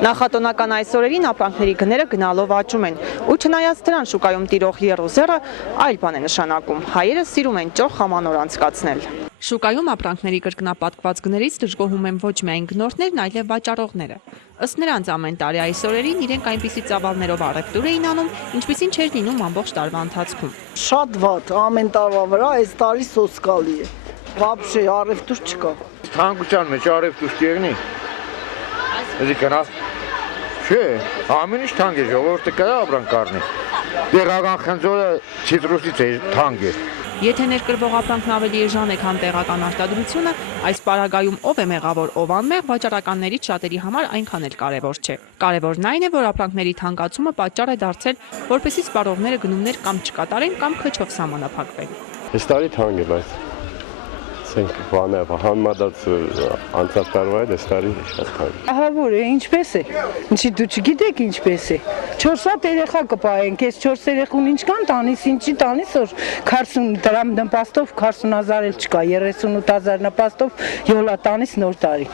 Նախատոնական այս օրերին ապրանքների գները գնալով աճում են, ու չնայած դրան շուկայում տիրող եռուզեռը այլ բան է նշանակում, հայերը սիրում են ճոխ ամանոր անցկացնել։ Շուկայում ապրանքների կրկնապատկված գներից դժգոհում են ոչ միայն գնորդներն, այլև վաճառողները։ Ըստ նրանց ամեն տարի այս օրերին իրենք այնպիսի ծավալներով առևտուր էին անում, ինչպիսին չէր լինում ամբողջ տարվա ընթացքում։ Շատ վատ, ամեն տարվա վրա այս տարի սոսկալի է։ Вообще առևտուր չկա։ Թանկության մեջ առևտուր կերնի։ Չէ, ամեն ինչ թանկ է, ժողովուրդը կա ապրանք առնի։ Տեղական խնձորը ցիտրուսից է թանկ է։ Եթե ներկրվող ապրանքն ավելի էժան է, քան տեղական արտադրությունը, այս պարագայում ով է մեղավոր, ով անմեղ, վաճառականներից շատերի համար այնքան էլ կարևոր չէ։ Կարևորն այն է, որ ապրանքների թանկացումը պատճառ է դարձել, որպեսզի սպառողները գնումներ կամ չկատարեն, կամ քչով սահմանափակվեն։ Այս տարի թանկ է, բայց ասենք բանը համեմատած անցած տարվա հետ այս տարի շատ թանկ։ Ահավոր է, ինչպես է։ Ինչի դու չգիտեք ինչպես է։ 4 հատ երեխա կպահենք, այս 4 երեխուն ինչքան տանիս, ինչի տանիս, որ 40 դրամ նպաստով 40,000 էլ չկա, 38,000 նպաստով յոլա տանիս նոր տարի։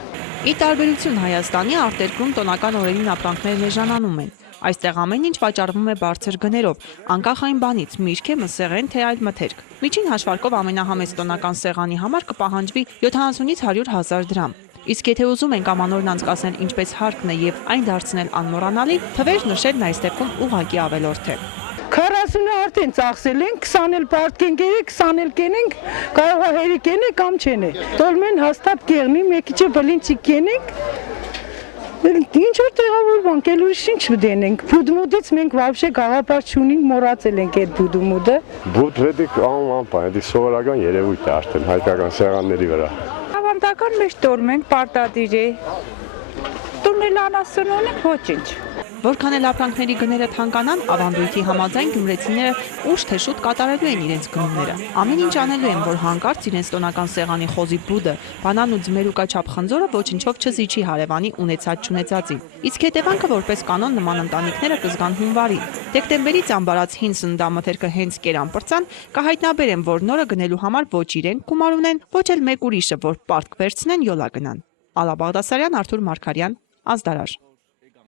Ի տարբերություն Հայաստանի, արտերկրում տոնական օրերին ապրանքներն էժանանում են։ Այստեղ ամեն ինչ վաճառվում է բարձր գներով, անկախ այն բանից՝ միրգ է, մսեղեն, թե այլ մթերք։ Միջին հաշվարկով ամենահամեստ տոնական սեղանի համար կպահանջվի 70-ից 100,000 դրամ։ Իսկ եթե ուզում ենք ամանորն անցկացնել ինչպես հարկն է եւ այն դարձնել անմոռանալի, թվեր նշելն այս դեպքում ուղղակի ավելորդ է։ 40-ը արդեն ծախսել ենք, 20 էլ պարտքենք երեք, 20 էլ կենենք, կարող է հերիք ենե կամ չենե։ Տոլմեն հաստատ կեղնի, մեկիչը բլինչի կենենք։ Ինչ որ տեղավորվանք, էլ ուրիշ ինչ դենենք։ Բուդմուդից մենք вообще գաղափար չունենք, մոռացել ենք այդ բուդմուդը։ Բուդմուդը անպայման, դա սովորական երևույթ է արդեն հայկական սեղանների վրա։ Ավանդական մեջ տոլմենք, պարտադիր է։ Տունել անասուն ոչինչ։ Որքան էլ ապրանքների գները թանկանան, ավանդույթի համաձայն գյումրեցիները ուշ թե շուտ կատարելու են իրենց գնումները։ Ամեն ինչ անելու են, որ հանկարծ իրենց տոնական սեղանի խոզի բուդը, բանան ու ձմերուկաչափ խնձորը ոչնչով չզիջի հարևանի ունեցած-չունեցածին։ Իսկ հետևանքը որպես կանոն նման ընտանիքները կզգան հունվարի։ Դեկտեմբերից ամբարած հին սննդամթերքը հենց կերանպրծան, կհայտնաբերեն, որ նորը գնելու համար ոչ իրենք գումար ունեն, ոչ էլ մեկ ուրիշը, որ պարտք վերցնեն յոլա գնան։ Ալա Բաղդասարյան, Արթուր Մարգարյան, Ազդարար։